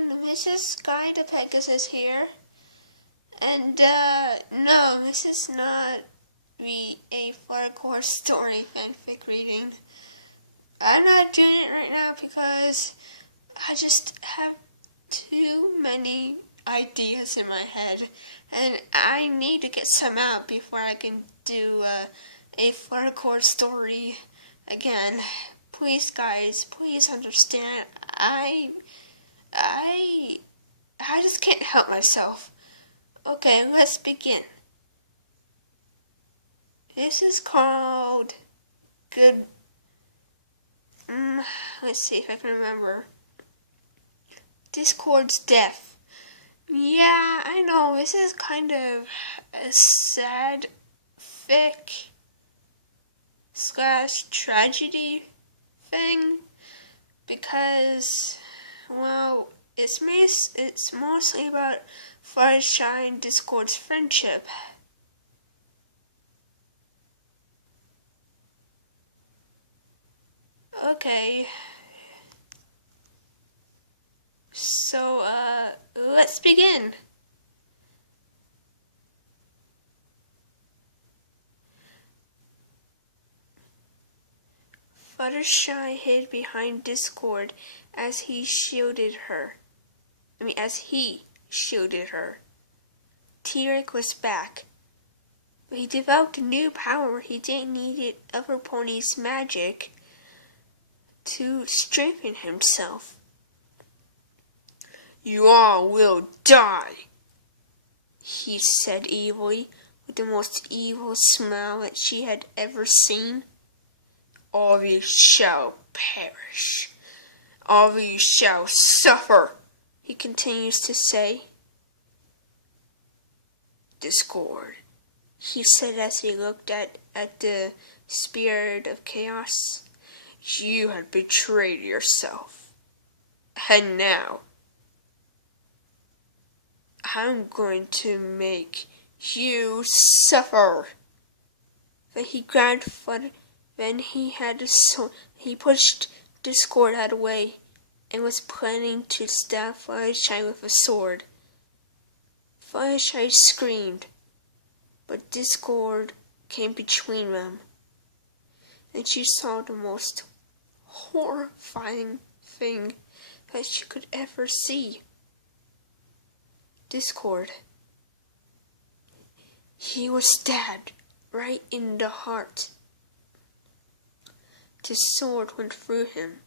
everyone, Mrs. Sky the Pegasus here. And, no, this is not a hardcore story fanfic reading. I'm not doing it right now because I just have too many ideas in my head. And I need to get some out before I can do a hardcore story again. Please, guys, please understand. I just can't help myself. Okay, let's begin. This is called Good. Let's see if I can remember. Discord's Death. Yeah, I know, this is kind of a sad fic / tragedy thing because, well, it's mostly about Fluttershy and Discord's friendship. Okay. So, let's begin. Fluttershy hid behind Discord as he shielded her. T-Rex was back, but he developed a new power where he didn't need the other pony's magic to strengthen himself. "You all will die," he said evilly, with the most evil smile that she had ever seen. "All of you shall perish. All of you shall suffer," he continues to say. "Discord," he said as he looked at the spirit of chaos. "You have betrayed yourself. And now, I'm going to make you suffer." Then he grabbed Flutter. Then he had a sword. He pushed Discord out of the way and was planning to stab Fluttershy with a sword. Fluttershy screamed, but Discord came between them, and she saw the most horrifying thing that she could ever see. Discord. He was stabbed right in the heart. The sword went through him.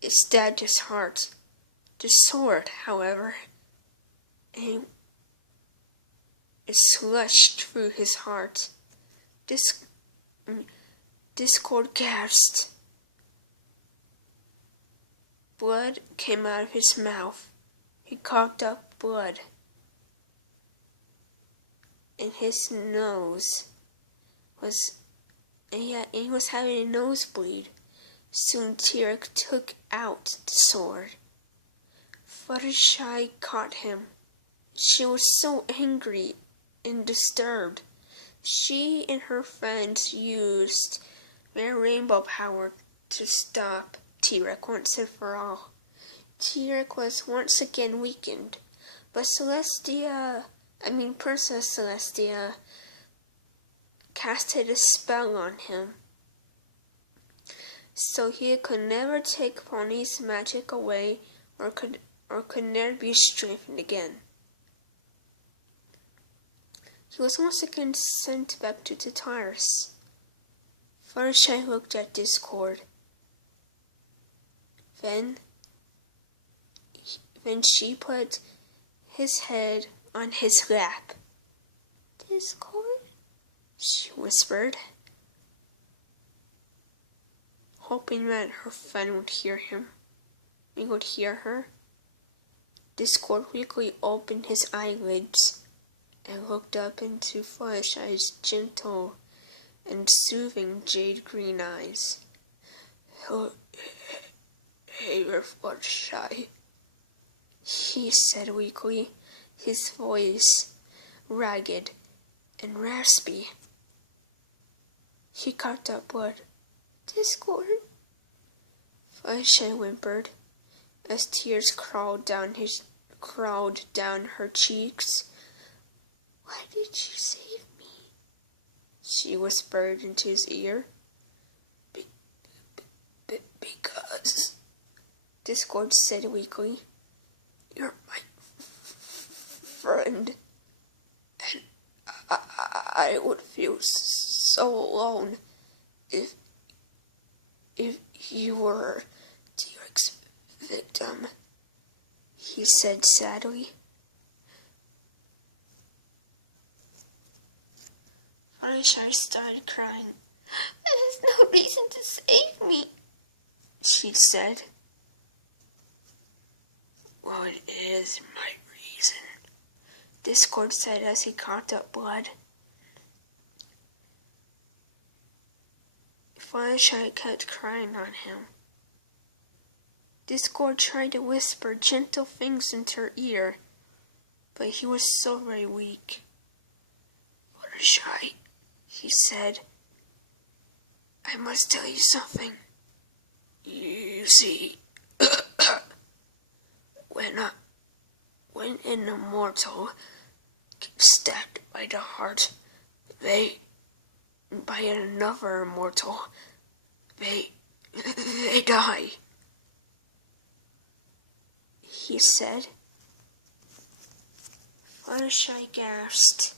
It stabbed his heart. The sword, however, it slushed through his heart. Discord gasped. Blood came out of his mouth. He coughed up blood, and his nose was, he was having a nosebleed. Soon T-Rex took out the sword. Fluttershy caught him. She was so angry and disturbed. She and her friends used their rainbow power to stop T-Rex once and for all. T-Rex was once again weakened, but Princess Celestia casted a spell on him, so he could never take Pony's magic away or could never be strengthened again. He was once again sent back to Tartarus. Fluttershy looked at Discord. Then she put his head on his lap. "Discord?" she whispered, hoping that her friend would hear her. Discord quickly opened his eyelids and looked up into Fluttershy's gentle and soothing jade green eyes. "Hey there, Fluttershy," he said weakly, his voice ragged and raspy. He coughed up blood. "Discord?" Fluttershy whimpered. as tears crawled down her cheeks. "Why did you save me?" she whispered into his ear. Because, Discord said weakly, "you're my friend, and I would feel so alone if you were T-Rex victim," he said sadly. Fluttershy started crying. "There's no reason to save me," she said. "Well, it is my reason," Discord said as he coughed up blood. Fluttershy kept crying on him. Discord tried to whisper gentle things into her ear, but he was so very weak. "Fluttershy," he said, "I must tell you something. You see, when an immortal gets stabbed by the heart, by another immortal, they die," he said. Fluttershy gasped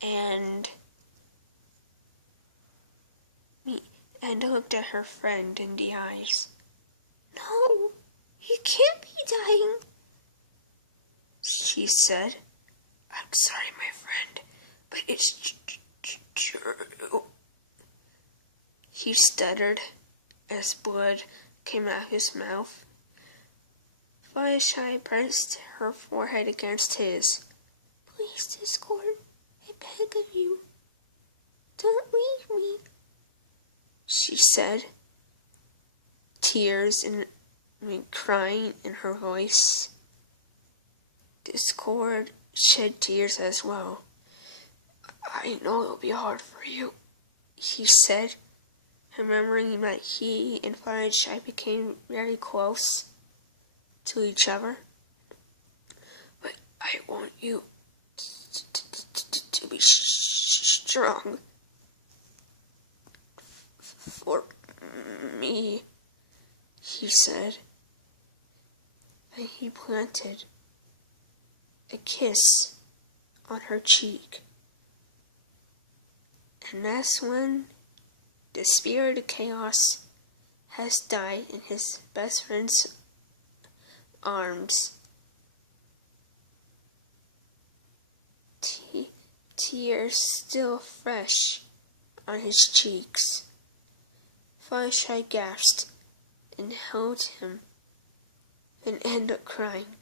and looked at her friend in the eyes. "No, he can't be dying," she said. "I'm sorry, my friend, but it's true," he stuttered as blood came out of his mouth. Fluttershy pressed her forehead against his. "Please, Discord, I beg of you, don't leave me," she said, tears and crying in her voice. Discord shed tears as well. "I know it'll be hard for you," he said, remembering that he and Fluttershy became very close to each other. "But I want you to be strong for me," he said, and he planted a kiss on her cheek. And that's when the spirit of chaos has died in his best friend's arms. Tears still fresh on his cheeks. Fluttershy gasped and held him and ended up crying.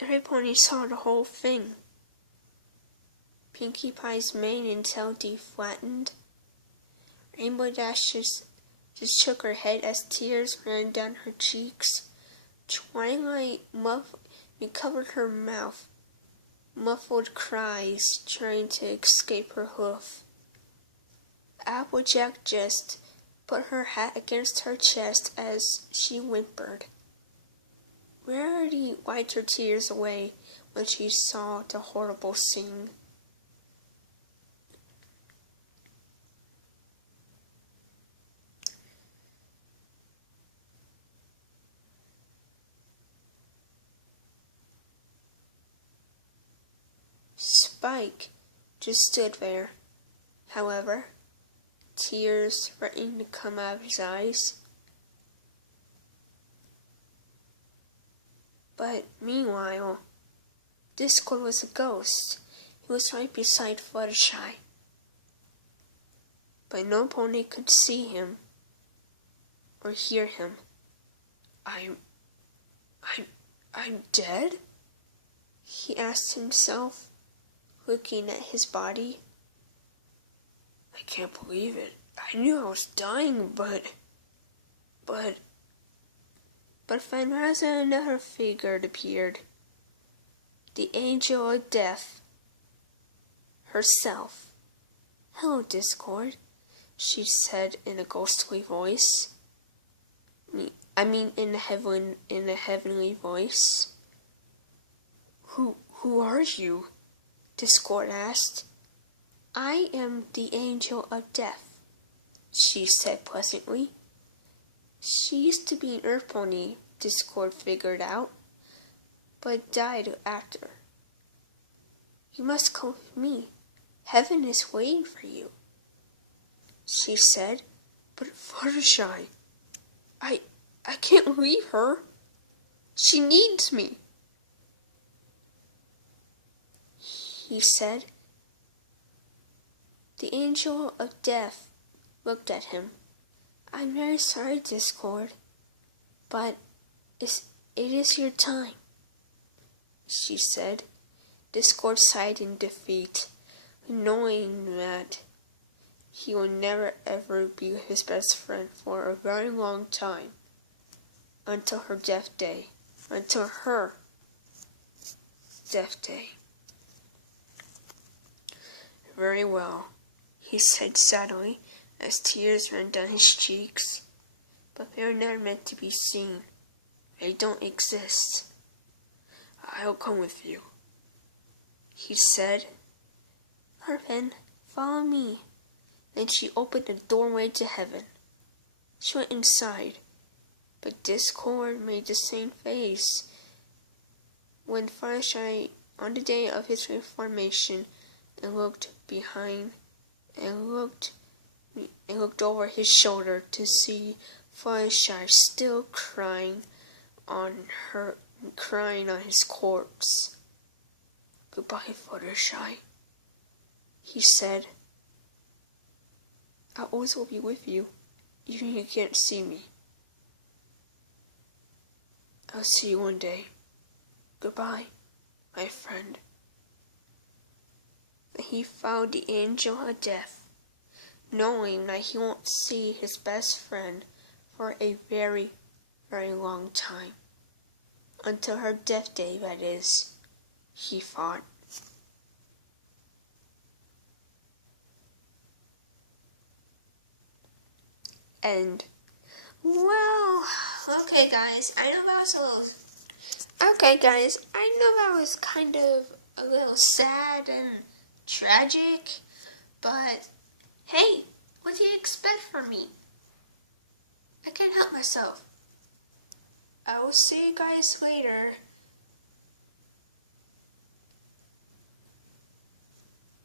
Every pony saw the whole thing. Pinkie Pie's mane and tail deflattened. Rainbow Dash just shook her head as tears ran down her cheeks. Twilight covered her mouth, muffled cries trying to escape her hoof. Applejack just put her hat against her chest as she whimpered. Rarity wiped her tears away when she saw the horrible scene. Spike just stood there, however, tears threatening to come out of his eyes. But meanwhile, Discord was a ghost. He was right beside Fluttershy. But no pony could see him or hear him. I'm dead? He asked himself, looking at his body. I can't believe it. I knew I was dying, but Fanrazza, another figure appeared. The Angel of Death herself. Hello, Discord, she said in a ghostly voice. in a heavenly voice. Who are you? Discord asked. I am the angel of death, she said pleasantly. She used to be an earth pony, Discord figured out, but died after. You must come with me. Heaven is waiting for you, she said. But Fluttershy, I can't leave her. She needs me, he said. The angel of death looked at him. I'm very sorry, Discord, but it is your time, she said. Discord sighed in defeat, knowing that he will never ever be with his best friend for a very long time, until her death day, until her death day. Very well, he said sadly, as tears ran down his cheeks. But they are never meant to be seen. They don't exist. I'll come with you, he said. Then follow me. Then she opened the doorway to heaven. She went inside, but Discord made the same face when Fluttershy, on the day of his reformation, and looked behind and looked over his shoulder to see Fluttershy still crying on his corpse. Goodbye, Fluttershy, he said. I always will be with you, even if you can't see me. I'll see you one day. Goodbye, my friend. And he found the angel of death, knowing that he won't see his best friend for a very, very long time. Until her death day, that is, he thought. End. Well, okay guys, I know that was kind of a little sad and tragic, but hey, what do you expect from me? I can't help myself. I will see you guys later.